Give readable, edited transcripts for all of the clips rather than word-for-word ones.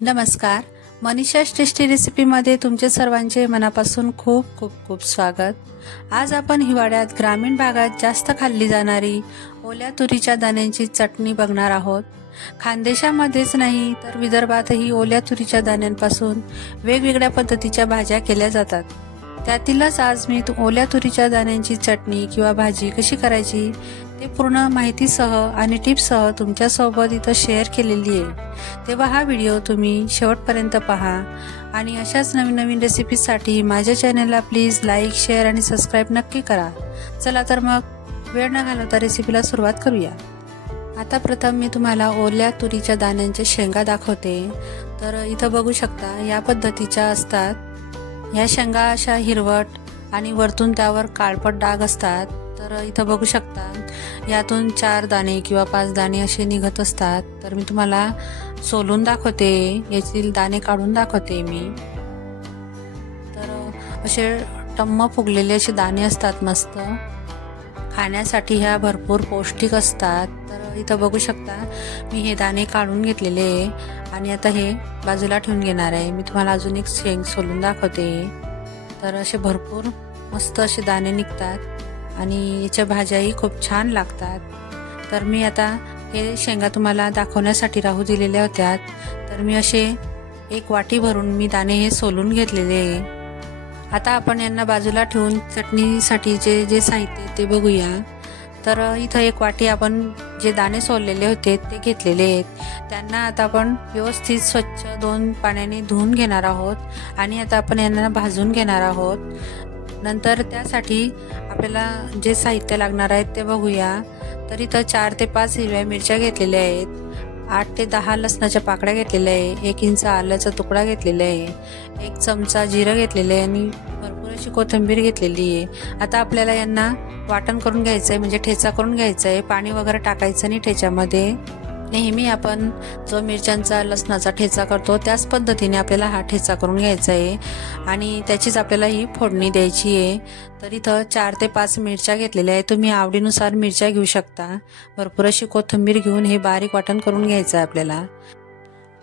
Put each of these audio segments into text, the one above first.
नमस्कार, मनीषा's टेस्टी रेसिपीमध्ये तुमचे सर्वांचे मनापासून खूप खूप खूप स्वागत। आज आपण हिवाळ्यात ग्रामीण भागात जास्त खाल्ली जाणारी ओल्या तुरीच्या दाण्यांची चटणी बघणार आहोत। खानदेशामध्येच नाही तर विदर्भातही ओल्या तुरीच्या दाण्यांपासून वेगवेगळ्या पद्धतीच्या भाज्या केल्या जातात। त्यातीलच आज मी ओल्या तुरीच्या दाण्यांची चटणी किंवा भाजी कशी करायची ते पूर्ण माहितीसह आणि टिप्ससह तुमच्या सोबत इथं शेअर केलेली आहे। तेव्हा हा व्हिडिओ तुम्ही शेवटपर्यंत पहा आणि अशाच नवीन नवीन रेसिपीसाठी माझ्या चॅनलला प्लीज लाईक, शेअर आणि सबस्क्राइब नक्की करा। चला तर मग वेळ न घालवता रेसिपीला सुरुवात करूया। आता प्रथम मी तुम्हाला ओल्या तुरीच्या दाण्यांच्या शेंगा दाखवते। तर इथं बघू शकता या पद्धतीच्या असतात। या शेंगा अशा हिरवट आणि वरतून त्यावर काळपट डाग असतात। तर इथं बघू शकता यातून 4 दाणे किंवा 5 दाणे असे निघत असतात। तर मी तुम्हाला सोलून दाखवते, यातील दाणे काढून दाखवते मी। तर असे टम्म फुगलेले असे दाणे असतात, मस्त खाण्यासाठी ह्या भरपूर पौष्टिक असतात। तर इथं बघू शकता मी हे दाणे काढून घेतलेले आहे आणि आता हे बाजूला ठेवून घेणार आहे। मी तुम्हाला अजून एक शेंग सोलून दाखवते। तर असे भरपूर मस्त असे दाणे निघतात आणि याच्या भाज्याही खूप छान लागतात। तर मी आता हे शेंगा तुम्हाला दाखवण्यासाठी राहू दिलेल्या होत्या। तर मी असे 1 वाटी भरून मी दाणे हे सोलून घेतलेले आहे। आता आपण यांना बाजूला ठेवून चटणीसाठी जे साहित्य ते बघूया। तर इथं 1 वाटी आपण जे दाणे सोललेले होते ते घेतलेले आहेत। त्यांना आता आपण व्यवस्थित स्वच्छ 2 पाण्याने धुवून घेणार आहोत आणि आता आपण यांना भाजून घेणार आहोत। नंतर त्यासाठी आपल्याला जे साहित्य लागणार आहे ते बघूया। तर इथं 4 ते 5 हिरव्या मिरच्या घेतलेल्या आहेत, 8 ते 10 लसणाच्या पाकळ्या घेतलेल्या आहे, 1 इंच आल्याचा तुकडा घेतलेला आहे, 1 चमचा जिरं घेतलेलं आहे आणि भरपूर अशी कोथिंबीर घेतलेली आहे। आता आपल्याला यांना वाटण करून घ्यायचं आहे, म्हणजे ठेचा करून घ्यायचा आहे। पाणी वगैरे टाकायचं नाही ठेच्यामध्ये। नेहमी आपण जो मिरच्यांचा लसणाचा ठेचा करतो त्याच पद्धतीने आपल्याला हा ठेचा करून घ्यायचा आहे आणि त्याचीच आपल्याला ही फोडणी द्यायची आहे। तर इथं 4 ते 5 मिरच्या घेतलेल्या आहे, तुम्ही आवडीनुसार मिरच्या घेऊ शकता। भरपूर अशी कोथिंबीर घेऊन हे बारीक वाटण करून घ्यायचं आहे आपल्याला।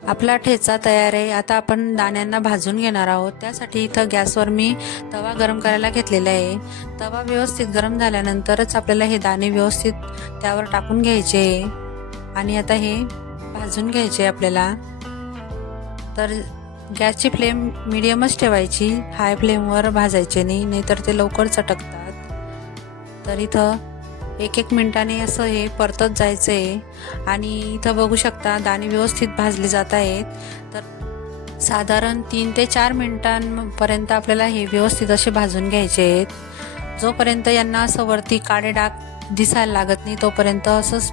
आपला ठेचा तयार आहे। आता आपण दाण्यांना भाजून घेणार आहोत। त्यासाठी इथं गॅसवर मी तवा गरम करायला घेतलेला आहे। तवा व्यवस्थित गरम झाल्यानंतरच आपल्याला हे दाणे व्यवस्थित त्यावर टाकून घ्यायचे आणि आता हे भाजून घ्यायचे आपल्याला। तर गॅसची फ्लेम मीडियमच ठेवायची, हाय फ्लेमवर भाजायचे नाही, नाहीतर ते लवकर चटकतात। तर इथं 1-1 मिनिटाने असं हे परतत जायचं आहे आणि इथं बघू शकता दाणे व्यवस्थित भाजले जात आहेत। तर साधारण 3 ते 4 मिनिटांपर्यंत आपल्याला हे व्यवस्थित असे भाजून घ्यायचे आहेत। जोपर्यंत यांना असं वरती काळे डाग दिसायला लागत नाही तोपर्यंत असंच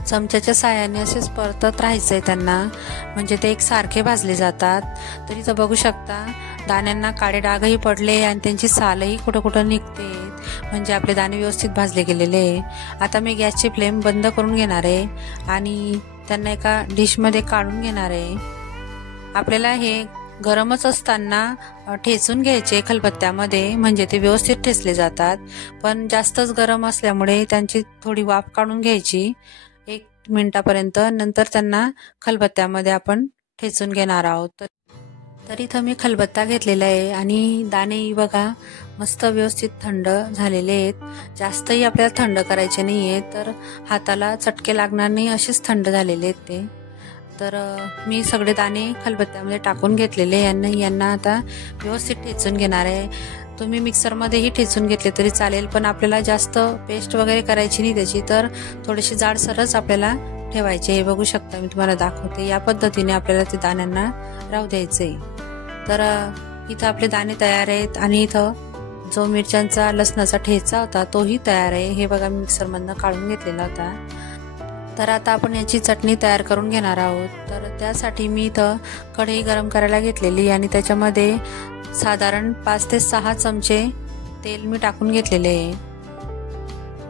चमच्याच्या साहाय्याने असेच परतत राहायचंय त्यांना, म्हणजे ते एकसारखे भाजले जातात। तर इथं बघू शकता दाण्यांना काळे डागही पडले आणि त्यांची सालही कुठं कुठं निघते, म्हणजे आपले दाणे व्यवस्थित भाजले गेलेले आहे। आता मी गॅसची फ्लेम बंद करून घेणार आहे आणि त्यांना एका डिशमध्ये काढून घेणार आहे। आपल्याला हे गरमच असताना ठेचून घ्यायचे खलबत्त्यामध्ये, म्हणजे ते व्यवस्थित ठेचले जातात। पण जास्तच गरम असल्यामुळे त्यांची थोडी वाफ काढून घ्यायची 1 मिनिटापर्यंत, नंतर त्यांना खलबत्त्यामध्ये आपण ठेचून घेणार आहोत। तर इथं मी खलबत्ता घेतलेला आहे आणि दाणे बघा मस्त व्यवस्थित थंड झालेले आहेत। जास्तही आपल्याला थंड करायचे नाही आहे, तर हाताला चटके लागणार नाही असेच थंड झालेले आहेत ते। तर मी सगळे दाणे खलबत्त्यामध्ये टाकून घेतलेले यांना आता व्यवस्थित ठेचून घेणार आहे। तुम्ही मिक्सरमध्येही ठेचून घेतले तरी चालेल, पण आपल्याला जास्त पेस्ट वगैरे करायची नाही त्याची, तर थोडीशी जाडसरच आपल्याला ठेवायचे। हे बघू शकता मी तुम्हाला दाखवते, या पद्धतीने आपल्याला ते दाण्यांना राहू द्यायचे। तर इथं आपले दाणे तयार आहेत आणि इथं जो मिरच्यांचा लसणाचा ठेचा होता तोही तयार आहे। हे बघा मी मिक्सरमधनं काढून घेतलेला होता। तर आता आपण याची चटणी तयार करून घेणार आहोत। तर त्यासाठी मी इथं कढई गरम करायला घेतलेली आणि त्याच्यामध्ये साधारण 5 ते 6 चमचे तेल मी टाकून घेतलेले आहे।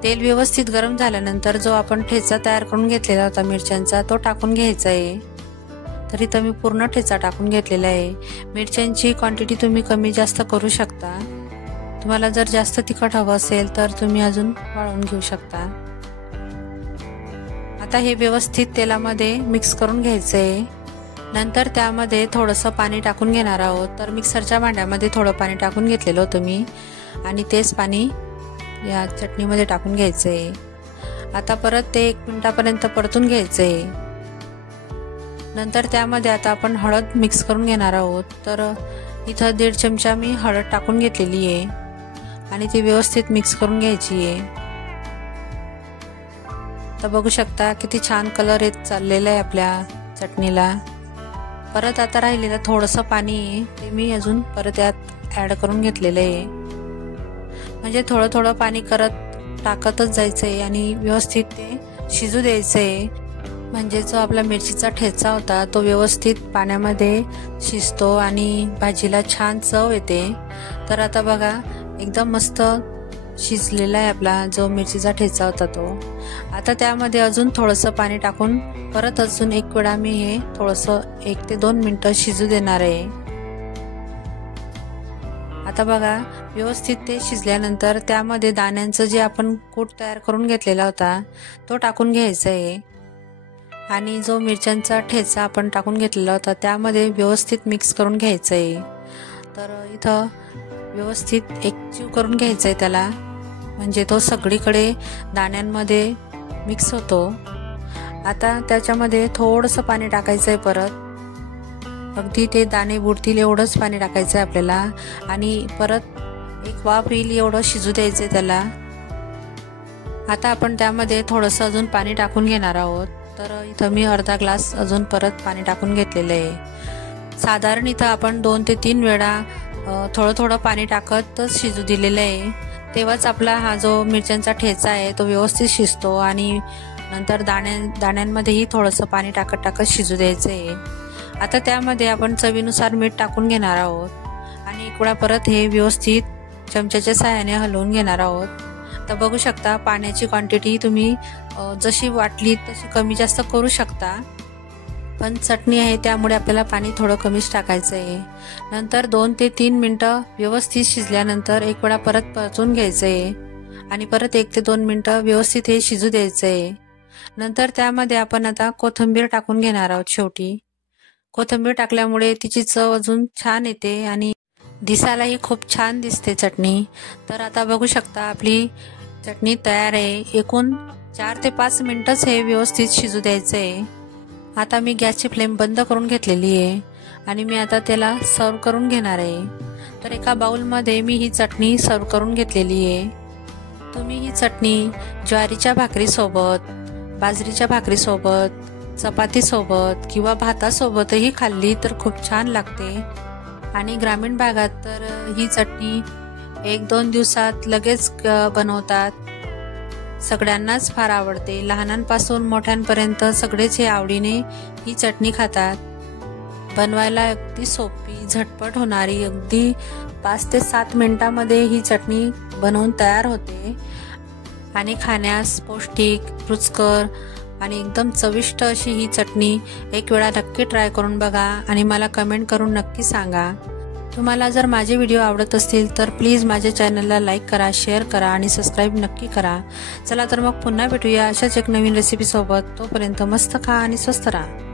तेल व्यवस्थित गरम झाल्यानंतर जो आपण ठेचा तयार करून घेतलेला होता मिरच्यांचा तो टाकून घ्यायचा आहे। तर इथं मी पूर्ण ठेचा टाकून घेतलेला आहे। मिरच्यांची क्वांटिटी तुम्ही कमी जास्त करू शकता। तुम्हाला जर जास्त तिखट हवं असेल तर तुम्ही अजून वाढवून घेऊ शकता। आता हे व्यवस्थित तेलामध्ये मिक्स करून घ्यायचं आहे। नंतर त्यामध्ये थोडंसं पाणी टाकून घेणार आहोत। तर मिक्सरच्या भांड्यामध्ये थोडं पाणी टाकून घेतलेलं होतं मी आणि तेच पाणी या चटणीमध्ये टाकून घ्यायचं आहे। आता परत ते 1 मिनिटापर्यंत परतून घ्यायचं आहे। नंतर त्यामध्ये आता आपण हळद मिक्स करून घेणार आहोत। तर इथं 1.5 चमचा मी हळद टाकून घेतलेली आहे आणि ती व्यवस्थित मिक्स करून घ्यायची आहे। तर बघू शकता किती छान कलर येत चाललेला आहे आपल्या चटणीला। परत आता राहिलेलं थोडंसं पाणी आहे ते मी अजून परत यात ॲड करून घेतलेलं आहे। म्हणजे थोडं थोडं पाणी करत टाकतच जायचं आहे आणि व्यवस्थित ते शिजू द्यायचं आहे। म्हणजे जो आपला मिरचीचा ठेचा होता तो व्यवस्थित पाण्यामध्ये शिजतो आणि भाजीला छान चव येते। तर आता बघा एकदम मस्त शिजलेला आहे आपला जो मिरचीचा ठेचा होता तो। आता त्यामध्ये अजून थोडंसं पाणी टाकून परत अजून एक वेळा मी हे थोडंसं 1 ते 2 मिनिटं शिजू देणार आहे। आता बघा व्यवस्थित ते शिजल्यानंतर त्यामध्ये दाण्यांचं जे आपण कूट तयार करून घेतलेला होता तो टाकून घ्यायचा आहे आणि जो मिरच्यांचा ठेचा आपण टाकून घेतलेला होता त्यामध्ये व्यवस्थित मिक्स करून घ्यायचं आहे। तर इथं व्यवस्थित एकजीव करून घ्यायचं आहे त्याला, म्हणजे तो सगळीकडे दाण्यांमध्ये मिक्स होतो। आता त्याच्यामध्ये थोडंसं पाणी टाकायचं आहे परत, अगदी ते दाणे बुडतील एवढंच पाणी टाकायचं आहे आपल्याला आणि परत एक वाफ येईल एवढं शिजू द्यायचं आहे त्याला। आता आपण त्यामध्ये थोडंसं अजून पाणी टाकून घेणार आहोत। तर इथं मी अर्धा ग्लास अजून परत पाणी टाकून घेतलेलं आहे। साधारण इथं आपण 2 ते 3 वेळा थोडं थोडं पाणी टाकतच शिजू दिलेलं आहे, तेव्हाच आपला हा जो मिरच्यांचा ठेचा आहे तो व्यवस्थित शिजतो आणि नंतर दाण्यांमध्येही थोडंसं पाणी टाकत शिजू द्यायचं आहे। आता त्यामध्ये आपण चवीनुसार मीठ टाकून घेणार आहोत आणि एक वेळा परत हे व्यवस्थित चमच्याच्या सहाय्याने हलवून घेणार आहोत। तर बघू शकता पाण्याची क्वांटिटी तुम्ही जशी वाटली तशी कमी जास्त करू शकता, पण चटणी आहे त्यामुळे आपल्याला पाणी थोडं कमीच टाकायचं आहे। नंतर 2 ते 3 मिनिटं व्यवस्थित शिजल्यानंतर एक वेळा परत परतून घ्यायचं आहे आणि परत 1 ते 2 मिनिटं व्यवस्थित हे शिजू द्यायचं आहे। नंतर त्यामध्ये आपण आता कोथिंबीर टाकून घेणार आहोत शेवटी। कोथिंबीर टाकल्यामुळे तिची चव अजून छान येते आणि दिसायलाही खूप छान दिसते चटणी। तर आता बघू शकता आपली चटणी तयार आहे। एकूण 4 ते 5 मिनिटच हे व्यवस्थित शिजू द्यायचं आहे। आता मी गॅसची फ्लेम बंद करून घेतलेली आहे आणि मी आता त्याला सर्व करून घेणार आहे। तर एका बाउलमध्ये मी ही चटणी सर्व करून घेतलेली आहे। तुम्ही ही चटणी ज्वारीच्या भाकरीसोबत, बाजरीच्या भाकरीसोबत, चपातीसोबत किंवा भातासोबतही खाल्ली तर खूप छान लागते आणि ग्रामीण भागात तर ही चटणी 1-2 दिवसात लगेच बनवतात। सगळ्यांनाच फार आवडते, लहानांपासून मोठ्यांपर्यंत सगळेच हे आवडीने ही चटणी खातात। बनवायला अगदी सोपी, झटपट होणारी, अगदी 5 ते 7 मिनिटांमध्ये ही चटणी बनवून तयार होते आणि खाण्यास पौष्टिक, रुचकर आणि एकदम चविष्ट अशी ही चटणी एक वेळा नक्की ट्राय करून बघा आणि मला कमेंट करून नक्की सांगा। तुम्हाला जर माझे व्हिडिओ आवडत असतील तर प्लीज माझ्या चॅनलला लाईक करा, शेअर करा आणि सबस्क्राईब नक्की करा। चला तर मग पुन्हा भेटूया अशाच एक नवीन रेसिपीसोबत। तोपर्यंत मस्त खा आणि स्वस्त राहा।